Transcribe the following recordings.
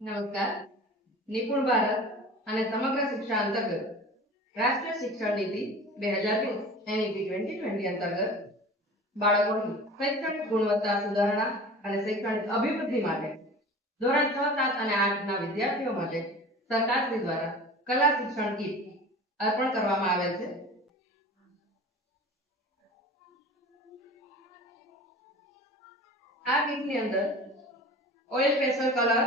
નમસ્કાર. નિપુણ ભારત અને સમગ્ર શિક્ષા અંતર્ગત રાષ્ટ્રીય શિક્ષણ નીતિ 2020 NEP 2020 અંતર્ગત બાળકોની શૈક્ષણિક ગુણવત્તા સુધારણા અને શૈક્ષણિક અભિવૃદ્ધિ માટે ધોરણ 6, 7 અને 8 ના વિદ્યાર્થીઓ માટે સરકારશ્રી દ્વારા કલા શિક્ષણ કીટ અર્પણ કરવામાં આવેલ છે. આ કીટની અંદર ઓઇલ પેસ્ટલ કલર,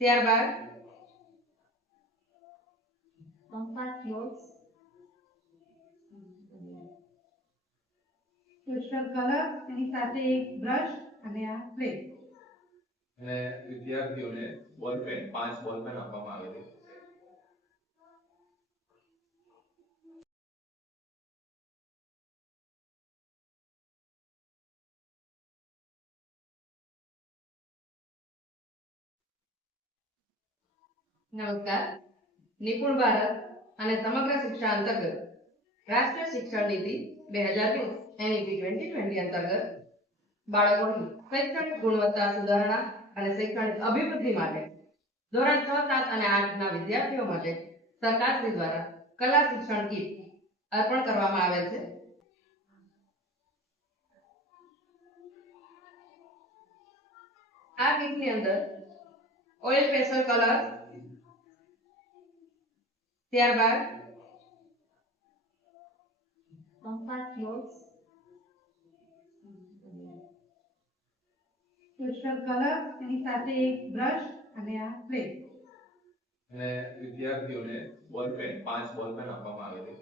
ત્યારબાદ કંપાસ બોક્સ, પેસ્ટલ કલર, એની સાથે એક બ્રશ અને આ પ્લેટ અને વિદ્યાર્થીઓને બોલપેન 5 બોલપેન આપવામાં આવે છે. નમસ્કાર. નિપુણ ભારત અને સમગ્ર શિક્ષા અંતર્ગત રાષ્ટ્રીય શિક્ષણ નીતિ 2020 NEP 2020 અંતર્ગત બાળકોની શૈક્ષણિક ગુણવત્તા સુધારણા અને શૈક્ષણિક અભિવૃદ્ધિ માટે ધોરણ 6, 7 અને 8 ના વિદ્યાર્થીઓ માટે સરકારશ્રી દ્વારા કલા શિક્ષણ કીટ અર્પણ કરવામાં આવેલ છે. આ કીટની અંદર ઓઇલ પેસ્ટલ કલર, ત્યારબાદ કંપાસ બોક્સ, પેસ્ટલ કલર, એની સાથે એક બ્રશ અને આ પ્લેટ અને વિદ્યાર્થીઓને બોલપેન 5 બોલપેન આપવામાં આવે છે.